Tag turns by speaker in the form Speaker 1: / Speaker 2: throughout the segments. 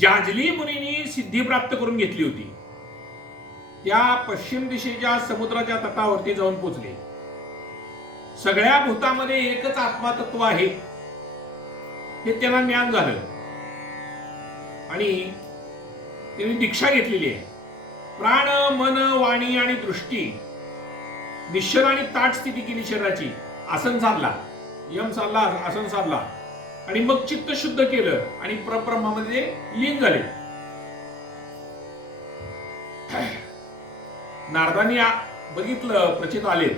Speaker 1: जाजली मुनींनी सिद्धी प्राप्त करून घेतली होती. त्या पश्चिम दिशेच्या समुद्राच्या तटावरती जाऊन पोचले. सगळ्या भूतामध्ये एकच आत्मातत्व आहे. हे त्यांना ज्ञान झालं. आणि त्यांनी दीक्षा घेतलेली आहे. प्राण मन वाणी आणि दृष्टी निश्चल आणि ताट स्थिती केली शरीराची. आसन साधला यम साधला आसन साधला आणि मग चित्त शुद्ध केलं आणि परब्रह्मामध्ये लीन झाले. नारदांनी बघितलं प्रचित आलेत.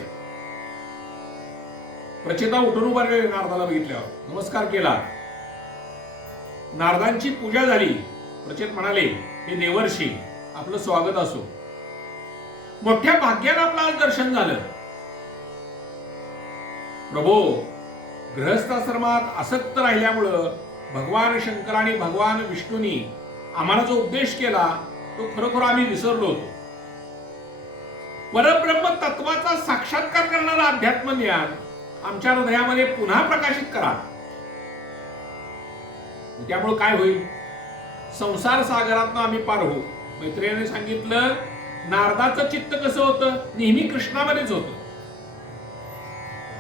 Speaker 1: प्रचेता उठून उभारले नारदाला बघितल्यावर. नमस्कार केला. नारदांची पूजा झाली. प्रचेत म्हणाले हे देवर्षी आपलं स्वागत असो. मोठ्या भाग्यानं आपलं आज दर्शन झालं. प्रभो गृहस्थाश्रमात आसक्त राहिल्यामुळं भगवान शंकर आणि भगवान विष्णूंनी आम्हाला जो उपदेश केला तो खरोखर आम्ही विसरलो होतो. परब्रह्म तत्वाचा साक्षात्कार करणारा अध्यात्म ज्ञान आमच्या हृदयामध्ये पुन्हा प्रकाशित करा. त्यामुळे काय होईल? संसार सागरात आम्ही पार होऊ. मैत्रिणीने सांगितलं नारदाचं चित्त कसं होतं? नेहमी कृष्णामध्येच होतं.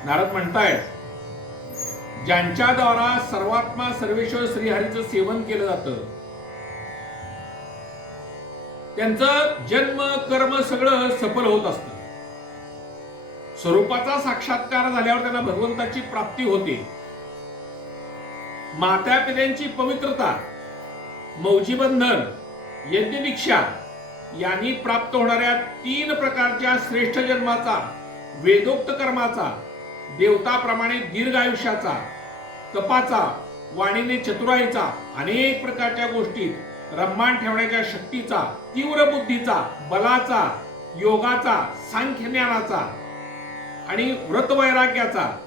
Speaker 1: नारद म्हणतायत ज्यांच्याद्वारा सर्वात्मा सर्वेश्वर श्रीहरीचं सेवन केलं जातं. त्यांचं जन्म कर्म सगळं सफल होत असतं. स्वरूपाचा साक्षात्कार झाल्यावर त्यांना भगवंताची प्राप्ती होते. मात्या पित्यांची पवित्रता मौजीबंधन यज्ञदीक्षा यांनी प्राप्त होणाऱ्या तीन प्रकारच्या श्रेष्ठ जन्माचा वेदोक्त कर्माचा देवताप्रमाणे दीर्घ आयुष्याचा तपाचा वाणीने चतुराईचा अनेक प्रकारच्या गोष्टीत रम्मान ठेवण्याच्या शक्तीचा तीव्र बुद्धीचा बलाचा योगाचा सांख्य ज्ञानाचा आणि व्रत वैराग्याचा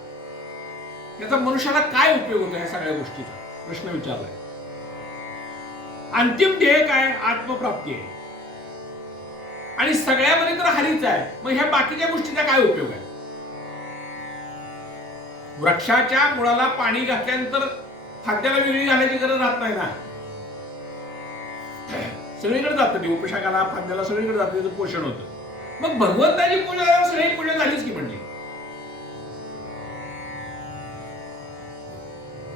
Speaker 1: याचा मनुष्याला काय उपयोग होतो या सगळ्या गोष्टीचा? प्रश्न विचारलाय. अंतिम ध्येय काय? आत्मप्राप्ती आहे. आणि सगळ्यामध्ये तर हरीच आहे. मग ह्या बाकीच्या गोष्टीचा काय उपयोग आहे? वृक्षाच्या मुळाला पाणी घातल्यानंतर खाद्याला वेगळी घालायची गरज राहत नाही ना. सगळीकडे जातं ते उपशाखाला फांद्याला सगळीकडे जातं त्याचं पोषण होतं. मग भगवंताची पूजा सगळी पूजा झालीच की म्हणजे?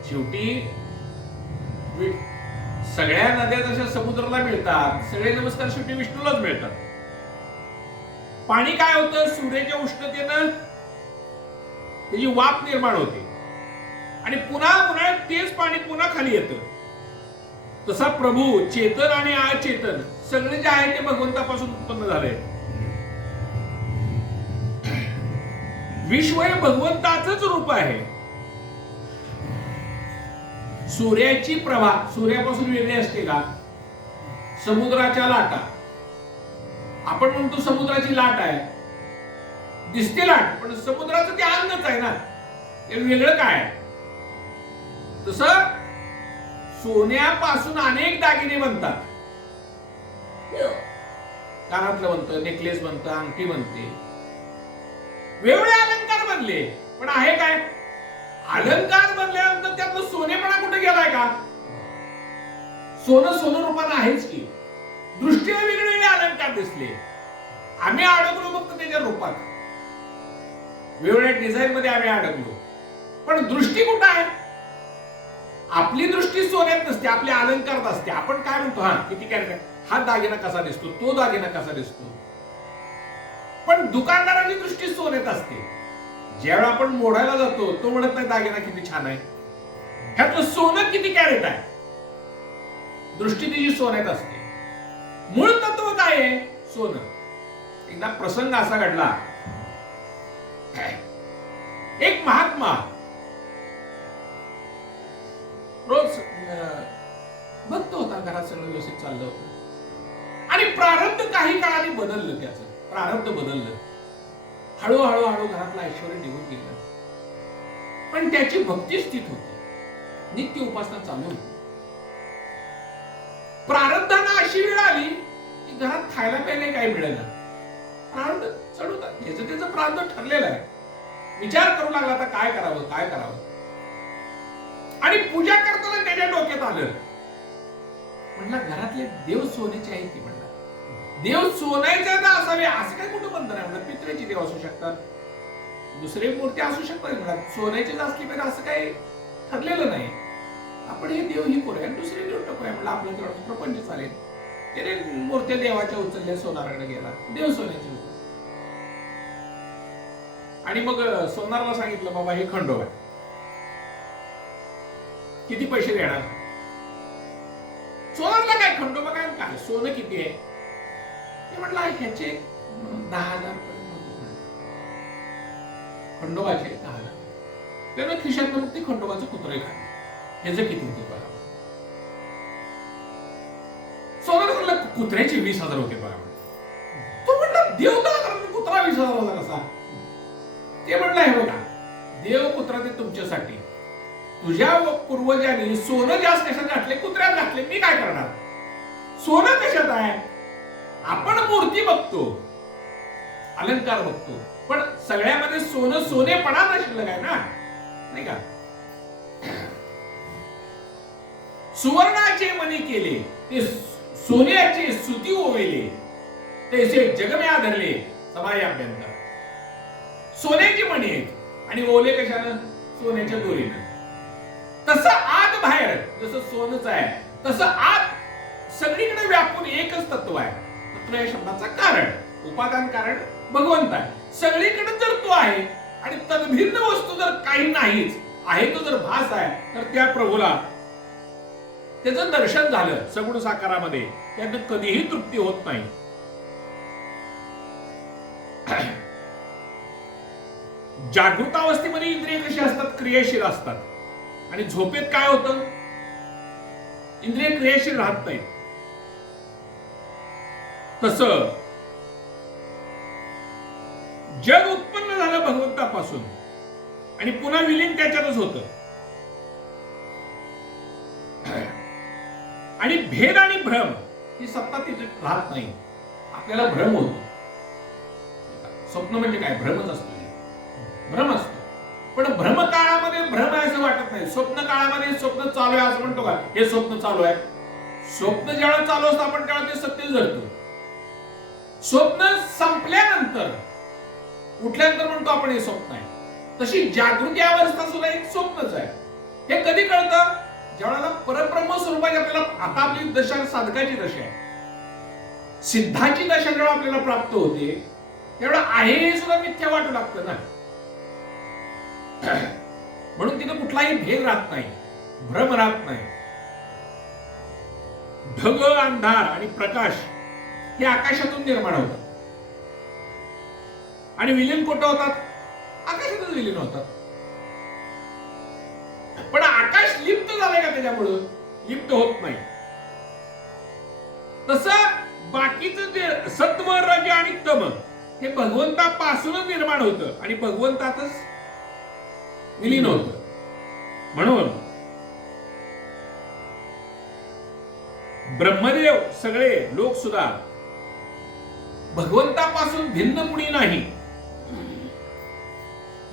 Speaker 1: शेवटी सगळ्या नद्या जशा समुद्राला मिळतात सगळे नमस्कार शेवटी विष्णूलाच मिळतात. पाणी काय होतं? सूर्याच्या उष्णतेनं त्याची वाफ निर्माण होते. आणि पुन्हा उन्हाळ्यात तेच पाणी पुन्हा खाली येतं. तसा प्रभू चेतन आणि अचेतन सगळे जे आहे ते भगवंतापासून उत्पन्न झालंय विश्व हे भगवंताच रूप आहे. सूर्याची प्रभा सूर्यापासून वेगळी असते का? समुद्राच्या लाटा. आपण म्हणतो समुद्राची लाट आहे. दिसते लाट पण समुद्राचं ते अंगच आहे ना. ते वेगळं काय? आहे सोन्यापासून अनेक दागिने बनतात. कानातलं बनतं नेकलेस बनतं अंगठी बनते वेगळे अलंकार बनले पण आहे काय? अलंकार बनल्यानंतर त्यातलं सोनेपणा कुठे गेलाय का? सोनं सोनं रूपानं आहेच की. दृष्टीने वेगळे वेगळे अलंकार दिसले. आम्ही अडकलो फक्त त्याच्या रूपात. वेगवेगळ्या डिझाईन मध्ये आम्ही अडकलो. पण दृष्टी कुठं आहे? आपली दृष्टी सोन्यात नसते आपल्या अलंकारात असते आपण काय म्हणतो हा किती काय हा दागिना कसा दिसतो? तो दागिना कसा दिसतो? पण दुकानदाराची दृष्टी सोन्यात असते. ज्यावेळा आपण मोडायला जातो तो म्हणत नाही दागिना किती छान आहे. ह्यातलं सोनं किती कॅरेट आहे? दृष्टी तिची सोन्यात असते. मूळ तत्व काय आहे सोनं. एकदा प्रसंग असा घडला. एक महात्मा. रोज भक्त होता घरात सगळं व्यवस्थित चाललं. होतं आणि प्रारब्ध काही काळाने बदललं त्याचं. प्रारब्ध बदललं. हळूहळू हळू घरातलं ऐश्वर निघून गेलं. पण त्याची भक्ती स्थित होती. नित्य उपासना चालू होती. प्रारब्धांना अशी वेळ आली की घरात खायला प्यायला काही मिळेना. याचं त्याचं प्रांत ठरलेलं आहे. विचार करू लागला आता काय करावं काय करावं. आणि पूजा करताना त्याच्या डोक्यात आलं. म्हणला घरातले देव सोन्याचे आहेत की म्हणला. देव सोन्याचे असावे असं काय कुठं बंधन आहे म्हणलं. पितळेचे देव असू शकतात. दुसरे मूर्ती असू शकतात म्हणा सोन्याचेच असली पाहिजे असं काही ठरलेलं नाही. आपण हे देव ही करूया आणि दुसरे देव टाकूया म्हणलं. आपलं तेवढं प्रपंच चालेल. त्याने मूर्त्या देवाच्या उचलल्या सोनाराकडे गेला. देव सोन्याचे आणि मग सोनारला सांगितलं बाबा हे खंडोबा आहे. किती पैसे देणार? सोनारला काय खंडोबा काय काय? सोनं किती आहे? ते म्हटलं ह्याचे दहा हजार खंडोबाचे दहा हजार. त्यानं खिशात मग ते खंडोबाचं कुत्रही काढलं. ह्याचं किती होते बघा? सोनार म्हणलं कुत्र्याचे वीस हजार होते बघा. तो म्हटलं देवता कुत्रा वीस हजार होता कसा? ते म्हणलं आहे बघा देव कुत्रा ते तुमच्यासाठी. तुझ्या व पूर्वजांनी सोनं जास्त कशात घातले कुत्र्यात घातले मी काय करणार? सोनं कशात आहे? आपण मूर्ती बघतो अलंकार बघतो पण सगळ्यामध्ये सोनं सोनेपणा शिल्लक आहे ना? नाही का? सुवर्णाचे मनी केले ते सोन्याचे सुती ओवेले तैसे जगम्या धरले अभ्यास सोन्याची मणी आहेत. आणि ओले कशानं? सोन्याच्या दोरीनं. तसं आत बाहेर जसं सोनच आहे तसं आत सगळीकडे व्यापून एकच तत्व आहे. तत्व या शब्दाचा कारण उपादान कारण भगवंत आहे. सगळीकडे जर तो आहे आणि तद्भिन्न वस्तू जर काही नाहीच आहे तो जर भास आहे तर त्या प्रभूला त्याचं दर्शन झालं सगुण साकारामध्ये. त्यानं कधीही तृप्ती होत नाही. जागृतावस्थेमध्ये इंद्रिय कशी असतात? क्रियाशील असतात. आणि झोपेत काय होतं? इंद्रिय क्रियाशील राहत नाही तस जग उत्पन्न झालं भगवंतापासून. आणि पुन्हा विलीन त्याच्यातच होत. आणि भेद आणि भ्रम ही सत्ता तिथे राहत नाही आपल्याला भ्रम होतो. स्वप्न म्हणजे काय? भ्रमच असतो. भ्रम असतो. पण भ्रम काळामध्ये भ्रम आहे असं वाटत नाही. स्वप्न काळामध्ये स्वप्न चालू आहे असं म्हणतो का? हे स्वप्न चालू आहे. स्वप्न ज्यावेळेला चालू असतं आपण त्यावेळेला ते सत्य धरतो स्वप्न संपल्यानंतर उठल्यानंतर म्हणतो आपण हे स्वप्न आहे. तशी जागृती अवस्था सुद्धा एक स्वप्नच आहे. हे कधी कळतं? ज्यावेळेला परब्रह्म स्वरूपाची आपल्याला आता आपली दशा साधकाची दशा आहे. सिद्धाची दशा जेव्हा आपल्याला प्राप्त होते तेवढं आहे हे सुद्धा मिथ्या वाटू लागतं ना. म्हणून तिथं कुठलाही भेद राहत नाही. भ्रम राहत नाही. ढग अंधार आणि प्रकाश हे आकाशातून निर्माण होतात. आणि विलीन कुठं होतात? आकाशातच विलीन होतात. पण आकाश लिप्त झालंय का त्याच्यामुळं? लिप्त होत नाही. तस बाकीचं जे सत्व रज आणि तम हे भगवंतापासूनच निर्माण होतं. आणि भगवंतातच विलीन होत म्हणून ब्रह्मदेव सगळे लोक सुद्धा भगवंतापासून भिन्न कुणी नाही.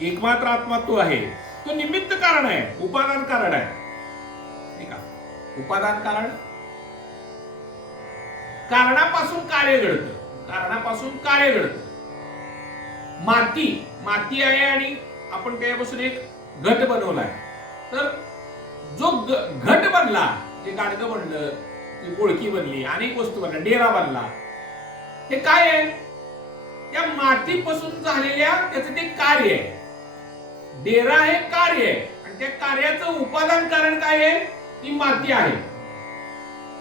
Speaker 1: एकमात्र आत्मा तो आहे. तो निमित्त कारण आहे. उपादान कारण आहे. का उपादान कारण? कारणापासून कार्य घडतं. कारणापासून कार्य घडतं. माती. माती आहे आणि आपण त्यापासून एक घट बनवलाय. तर जो घट बनला ते गाडगं बनलं ती गोळकी बनली अनेक वस्तू बनल्या डेरा बनला हे काय आहे? त्या मातीपासून झालेल्या त्याचं ते कार्य आहे. डेरा हे कार्य आहे. आणि त्या कार्याचं उपादान कारण काय आहे? ती माती आहे.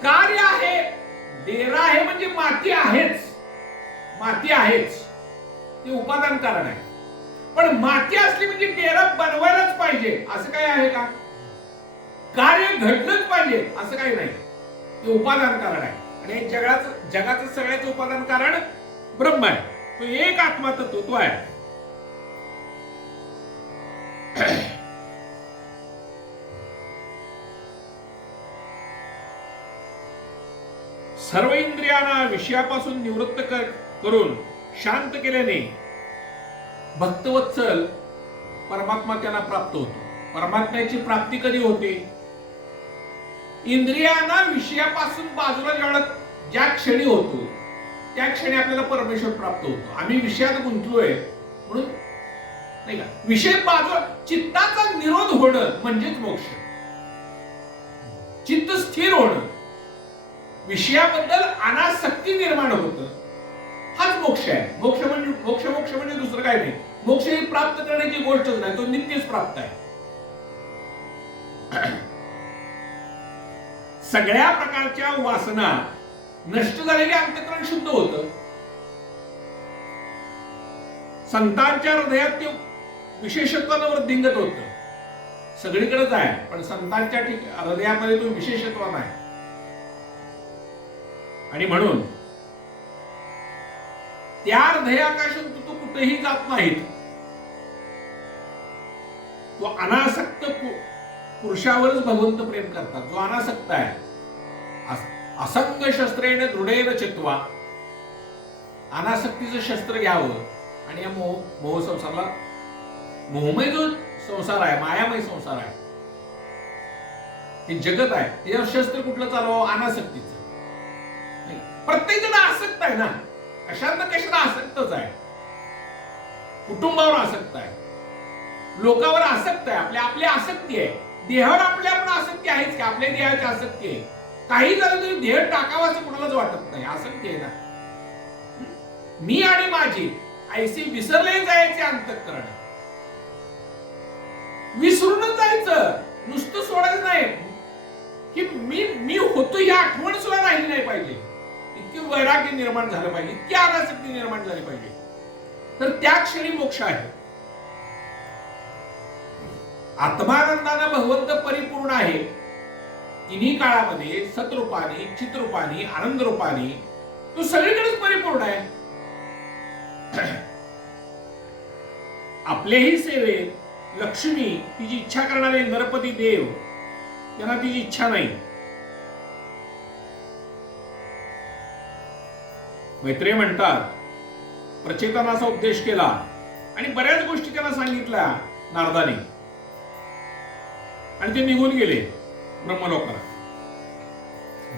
Speaker 1: कार्य आहे. डेरा आहे म्हणजे माती आहेच. माती आहेच. ते उपादान कारण आहे. पण माती असली म्हणजे डेरा बनवायलाच पाहिजे. असं काय आहे का? कार्य घडलंच पाहिजे. असं काही नाही. ते उपादान कारण आहे. आणि हे जगाचं जगाचं सगळ्याचं उपादान कारण ब्रह्म आहे. तो एक आत्मा तत्व तो आहे. सर्व इंद्रियांना विषयापासून निवृत्त कर- करून शांत केल्याने भक्तवत्सल परमात्मा त्यांना प्राप्त होतो. परमात्म्याची प्राप्ती कधी होते? इंद्रियांना विषयापासून बाजूला जेवढा ज्या क्षणी होतो त्या क्षणी आपल्याला परमेश्वर प्राप्त होतो. आम्ही विषयात गुंतलोय म्हणून नाही का? विषय बाजू चित्ताचा निरोध होणं म्हणजेच मोक्ष. चित्त स्थिर होणं. विषयाबद्दल अनासक्ती निर्माण होतं. मोक्ष आहे. मोक्ष म्हणजे मोक्ष मोक्ष म्हणजे दुसरं काय नाही. मोक्ष ही प्राप्त करण्याची गोष्टच नाही तो नित्यच प्राप्त आहे. सगळ्या प्रकारच्या वासना नष्ट झालेले अंतकरण शुद्ध होत. संतांच्या हृदयात ते विशेषत्वानं वृद्धिंगत होत. सगळीकडेच आहे पण संतांच्या हृदयामध्ये तो विशेषत्व नाही. आणि म्हणून त्या हृदयाकाशातून तो कुठेही जात नाहीत. तो अनासक्त पुरुषावरच भगवंत प्रेम करतात. जो अनासक्त आहे. असंग शस्त्रेने दृढेन चित्वा. अनासक्तीचं शस्त्र घ्यावं. आणि या मोह मोह संसारला मोहमय जो संसार आहे मायामय संसार आहे. हे जगत आहे. त्याच्यावर शस्त्र कुठलं चालवावं? अनासक्तीचं. प्रत्येक जण आसक्त आहे ना. कशात ना आसक्तच आहे. कुटुंबावर आसक्त आहे. लोकांवर आसक्त आहे. आपल्या आपली आसक्ती आहे. देहावर आपल्या पण आसक्ती आहेच की आपल्या देहाची आसक्ती आहे. काही झालं तरी देह टाकावा असं कुणालाच वाटत नाही. आसक्ती आहे ना. मी आणि माझी ऐसे विसरले जायचे अंतकरण. विसरूनच जायचं. नुसतं सोडायचं नाही. की मी मी होतो ही आठवण सुद्धा राहिली नाही पाहिजे. इतकी वैराग्य निर्माण झालं पाहिजे इतकी अनासक्ती निर्माण झाली पाहिजे. तर त्या क्षणी मोक्ष आहे. आत्मानंदानं भगवंत परिपूर्ण आहे. तिन्ही काळामध्ये सतरूपाने चितरूपाने आनंद रूपाने तो सगळीकडेच परिपूर्ण आहे. आपल्याही सेवेत लक्ष्मी तिची इच्छा करणारे नरपती देव त्यांना तिची इच्छा नाही. मैत्रेय म्हणतात प्रचेतनाचा उपदेश केला आणि बऱ्याच गोष्टी त्यांना सांगितल्या नारदाने. आणि ते निघून गेले ब्रह्मलोकाला.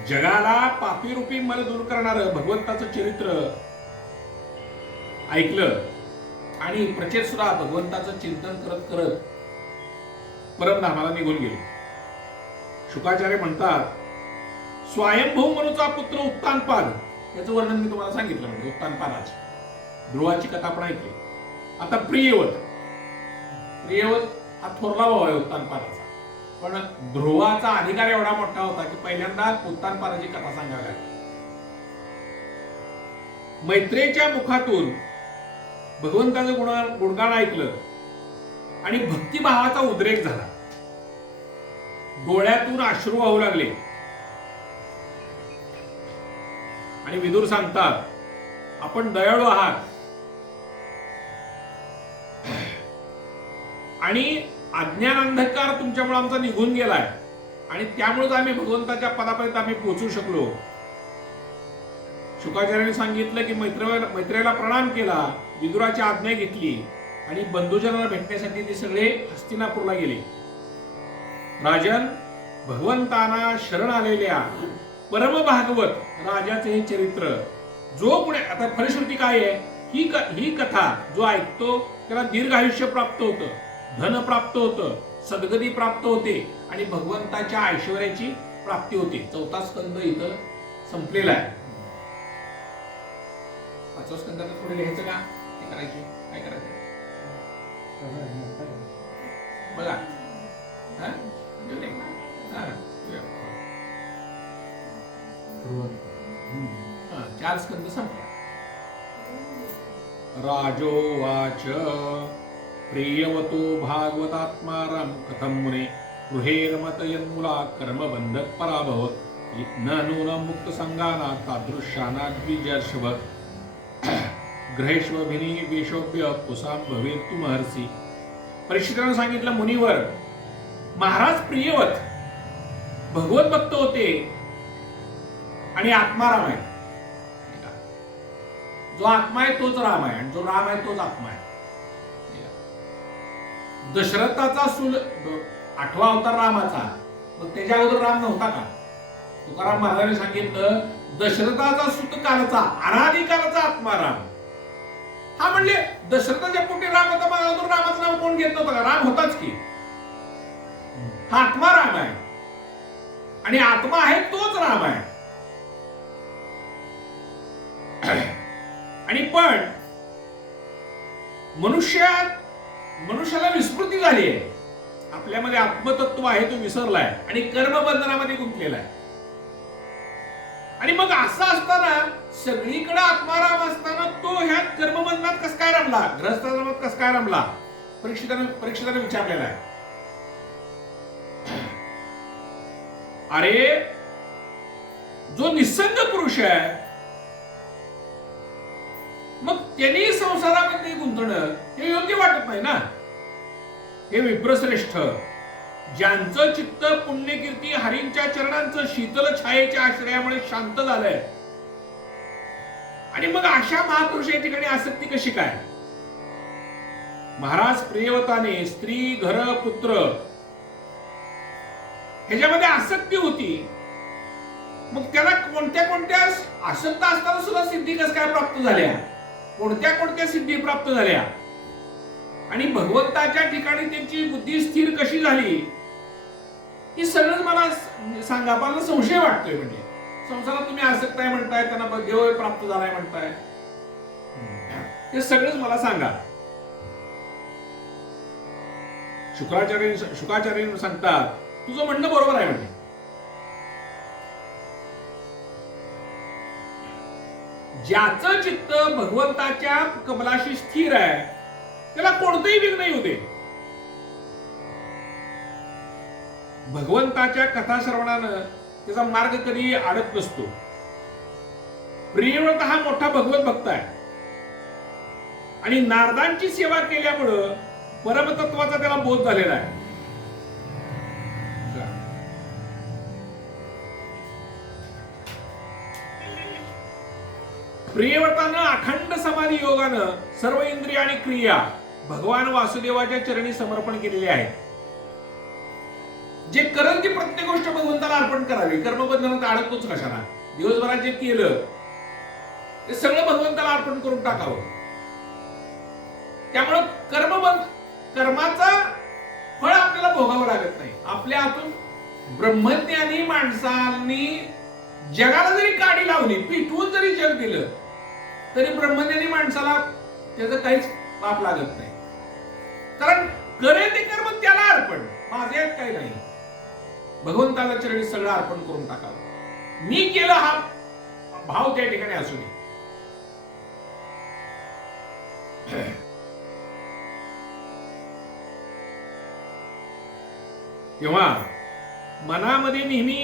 Speaker 1: जगाला पापी रूपी मल दूर करणार भगवंताचं चरित्र ऐकलं आणि प्रचेत सुद्धा भगवंताचं चिंतन करत करत परमधामाला निघून गेले. शुकाचार्य म्हणतात स्वयंभू मनुचा पुत्र उत्तानपाद याचं वर्णन मी तुम्हाला सांगितलं म्हणजे उत्तानपादाचे ध्रुवाची कथा आपण ऐकली. आता प्रियवत. प्रियवत हा थोरला भाऊ आहे उत्तानपानाचा पण ध्रुवाचा अधिकार एवढा मोठा होता की पहिल्यांदा उत्तानपानाची कथा सांगावी लागली. मैत्रेच्या मुखातून भगवंताचं गुण गुणगान ऐकलं आणि भक्तिभावाचा उद्रेक झाला. डोळ्यातून अश्रू वाहू लागले. आणि विदूर सांगतात आपण दयाळू आहात. आणि अज्ञान अंधकार तुमच्यामुळे आमचा निघून गेलाय. आणि त्यामुळेच आम्ही भगवंताच्या पदापर्यंत आम्ही पोहोचू शकलो. शुकाचार्याने सांगितलं की मैत्र मैत्रेला प्रणाम केला विदुराची आज्ञा घेतली आणि बंधुजनाला भेटण्यासाठी ते सगळे हस्तिनापूरला गेले. राजन भगवंताना शरण आलेल्या परम भागवत राजाचे हे चरित्र. जो कुणी आता फलश्रुती काय आहे? ही क- ही कथा जो ऐकतो त्याला दीर्घ आयुष्य प्राप्त होतं. धन प्राप्त होतं सद्गती प्राप्त होते आणि भगवंताच्या ऐश्वर्याची प्राप्ती होते. चौथा स्कंद इथं संपलेला आहे. पाचवा स्कंदाला पुढे लिहायचं का? ते करायचे. काय करायचं? बघा. हा? हा, चार स्कंद संपला राजोवाच प्रियवतो भागवतात्माराम कथं मुने गृहेरमतयन्मुला कर्मबन्धक पराभव न नून मुक्त संगाना तादृशाना द्विजर्षव ग्रहेश्वभिनी वेशोभ्य पुसाम भवेत तू महर्षी। परीक्षितानं सांगितलं मुनीवर महाराज प्रियवत भगवत भक्त होते आणि आत्माराम आहे. जो आत्मा आहे तोच राम आहे आणि जो राम आहे तोच आत्मा आहे. दशरथाचा सुल आठवा अवतार रामाचा. मग त्याच्या अगोदर राम नव्हता का? तुकाराम महाराजांनी सांगितलं दशरथाचा सुत कालचा अनादी आत्मा राम. हा म्हणले दशरथाच्या पोटी राम होता मग अगोदर रामाचं नाव कोण घेत नव्हतं का? राम होताच की. हा आत्मा राम आहे. आणि आत्मा आहे तोच राम आहे. आणि पण मनुष्यात मनुष्याला विस्मृती झाली आहे. आपल्यामध्ये आत्मतत्व आहे तो विसरलाय. आणि कर्मबंधनामध्ये गुंतलेला आहे. आणि मग असं असताना सगळीकडे आत्माराम असताना तो ह्या कर्मबंधनात कस काय रमला? ग्रहस्थाश्रमात कस काय रमला? परीक्षिताने परीक्षिताने विचारलेला आहे. अरे जो निसंग पुरुष आहे त्यांनी संसारामध्ये गुंतणं हे योग्य वाटत नाही ना? हे विप्रश्रेष्ठ. ज्यांचं चित्त पुण्यकीर्ती हरींच्या चरणांचं शीतल छायेच्या आश्रयामुळे शांत झालंय. आणि मग अशा महापुरुषाच्या ठिकाणी आसक्ती कशी काय? महाराज प्रियवताने स्त्री घर पुत्र ह्याच्यामध्ये आसक्ती होती. मग त्याला कोणत्या कोणत्या आसक्त असताना सुद्धा सिद्धी कस काय प्राप्त झाल्या? कोणत्या कोणत्या सिद्धी प्राप्त झाल्या? आणि भगवंताच्या ठिकाणी त्यांची बुद्धी स्थिर कशी झाली? ही सगळं मला सांगा मला संशय वाटतोय म्हणजे. संसारात तुम्ही आसक्त आहे म्हणताय त्यांना भग्यवय देव प्राप्त झालाय म्हणताय. हे सगळंच मला सांगा. शुक्राचार्य शुकाचार्य सांगतात तुझं म्हणणं बरोबर आहे म्हणजे. ज्याचं चित्त भगवंताच्या कमलाशी स्थिर आहे त्याला कोणतंही विघ्न येऊ दे. भगवंताच्या कथा श्रवणानं त्याचा मार्ग कधी अडत नसतो. प्रियव्रत हा मोठा भगवत भक्त आहे. आणि नारदांची सेवा केल्यामुळं परमतत्वाचा त्याला बोध झालेला आहे. प्रियव्रतानं अखंड समाधी योगानं सर्व इंद्रिय आणि क्रिया भगवान वासुदेवाच्या चरणी समर्पण केलेले आहे जे करल ती प्रत्येक गोष्ट भगवंताला अर्पण करावी कर्मबंधनात अडकतोच कशाला? दिवसभरात जे केलं ते सगळं भगवंताला अर्पण करून टाकावं. त्यामुळं कर्मबंध कर्माचा फळ आपल्याला भोगावं लागत नाही. आपल्या हातून ब्रह्मज्ञानी माणसांनी जगाला जरी काडी लावली पिटवून जरी जग दिलं तरी ब्रह्मज्ञानी माणसाला त्याचं काहीच पाप लागत नाही. कारण करे ते कर्म त्याला अर्पण. माझे काही नाही. भगवंताला चरणी सगळं अर्पण करून टाकावं. मी केलं हा भाव त्या ठिकाणी असू नये तेव्हा मनामध्ये नेहमी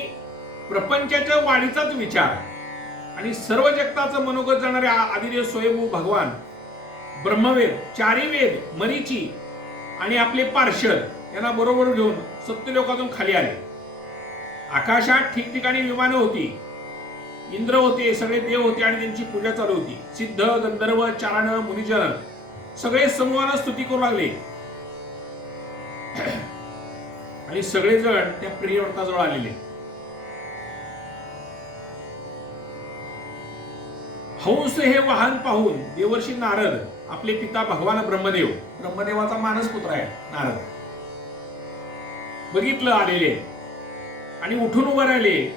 Speaker 1: प्रपंचाच्या वाढीचाच विचार. आणि सर्व जगताचं मनोगत जाणारे आदिर्य आदिदेव स्वयंभू भगवान ब्रह्मवेद चारी वेद मरीची आणि आपले पार्षद यांना बरोबर घेऊन सत्यलोकातून खाली आले. आकाशात ठिकठिकाणी विमानं होती. इंद्र होते सगळे देव होते आणि त्यांची पूजा चालू होती. सिद्ध गंधर्व चारण मुनिजन सगळे समूहानं स्तुती करू लागले. आणि सगळेजण त्या प्रियव्रताजवळ आलेले. हंस हे वाहन पाहून देवर्षी नारद आपले पिता भगवान ब्रह्मदेव. ब्रह्मदेवाचा मानस पुत्र आहे नारद. बघितलं आलेले. आणि उठून उभं राहिले.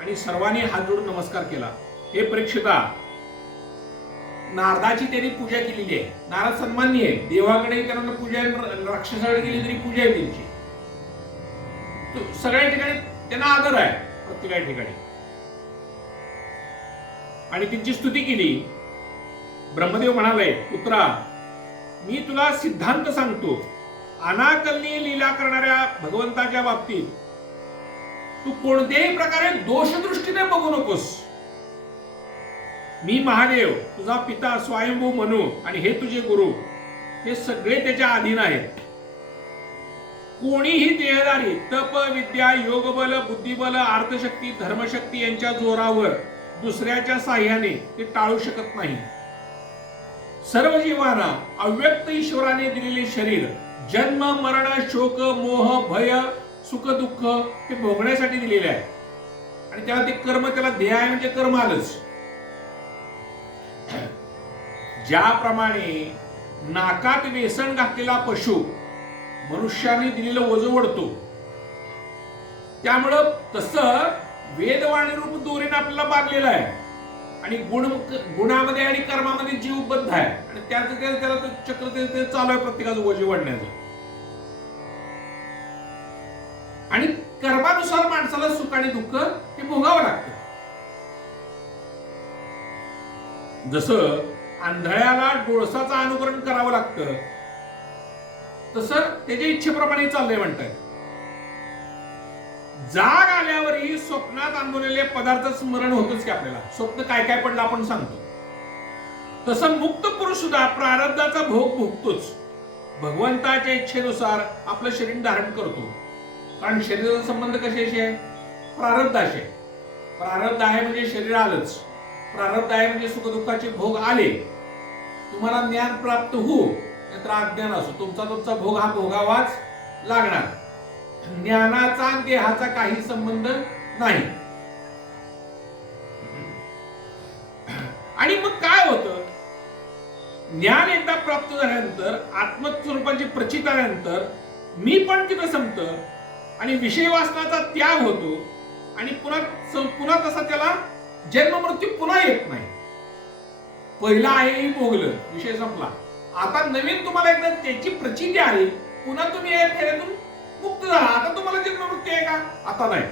Speaker 1: आणि सर्वांनी हात जोडून नमस्कार केला. हे परीक्षिता नारदाची त्यांनी पूजा केलेली आहे. नारद सन्मान्य आहे. देवाकडे त्यांना पूजा राक्षसाकडे गेली तरी पूजा आहे त्यांची. तो सगळ्या ठिकाणी त्यांना आदर आहे प्रत्येका ठिकाणी. आणि त्यांची स्तुती केली. ब्रह्मदेव म्हणाले पुत्रा मी तुला सिद्धांत सांगतो. अनाकलनीय लीला करणाऱ्या भगवंताच्या बाबतीत तू कोणत्याही प्रकारे दोषदृष्टीने बघू नकोस. मी महादेव तुझा पिता स्वयंभू मनू आणि हे तुझे गुरु हे सगळे त्याच्या अधीन आहेत. कोणीही देहदारी तप विद्या योगबल बुद्धिबल अर्थशक्ती धर्मशक्ती यांच्या जोरावर दुसऱ्याच्या साह्याने ते टाळू शकत नाही. सर्व जीवांना अव्यक्त ईश्वराने दिलेले शरीर जन्म मरण शोक मोह भय सुख दुःख हे भोगण्यासाठी दिलेले आहे. आणि त्याला ते कर्म त्याला ध्येय आहे म्हणजे कर्म आलंच ज्याप्रमाणे नाकात व्यसन घातलेला पशु मनुष्याने दिलेलं वज ओढतो त्यामुळं तसं वेदवाणी रूप दोरीने आपल्याला बांधलेला आहे. आणि गुण गुणामध्ये आणि कर्मामध्ये जीव बद्ध आहे. आणि त्याचं ते- त्याला ते चक्र ते चालू आहे प्रत्येकाचं वजी वाढण्याचं. आणि कर्मानुसार माणसाला सुख आणि दुःख हे भोगावं लागतं. जसं आंधळ्याला डोळसाचं अनुकरण करावं लागतं तसं त्याच्या इच्छेप्रमाणे चाललंय म्हणताय जाग आल्यावरही स्वप्नात अनुभवलेले पदार्थ स्मरण होतच की आपल्याला. स्वप्न काय काय पडलं आपण सांगतो. तसं मुक्त पुरुष सुद्धा प्रारब्धाचा भोग भोगतोच. भगवंताच्या इच्छेनुसार आपलं शरीर धारण करतो. कारण शरीराचा संबंध कशाशी आहे? प्रारब्धाशी आहे. प्रारब्ध आहे म्हणजे शरीर आलंच. प्रारब्ध आहे म्हणजे सुखदुःखाचे भोग आले. तुम्हाला ज्ञान प्राप्त हो नाहीतर अज्ञान असो. तुमचा तुमचा भोग हा भोगावाच लागणार. ज्ञानाचा देहाचा काही संबंध नाही. आणि मग काय होतं? ज्ञान एकदा प्राप्त झाल्यानंतर आत्मस्वरूपाची प्रचित आल्यानंतर मी पण तिथं संपत आणि विषय वासनाचा त्याग होतो आणि पुन्हा पुन्हा तसा त्याला जन्म मृत्यू पुन्हा येत नाही. पहिला आहे भोगलं विषय संपला. आता नवीन तुम्हाला एकदा त्याची प्रचिती आली पुन्हा तुम्ही या फेऱ्यातून मुक्त झाला आता तुम्हाला जन्मवृत्ती आहे का? आता नाही.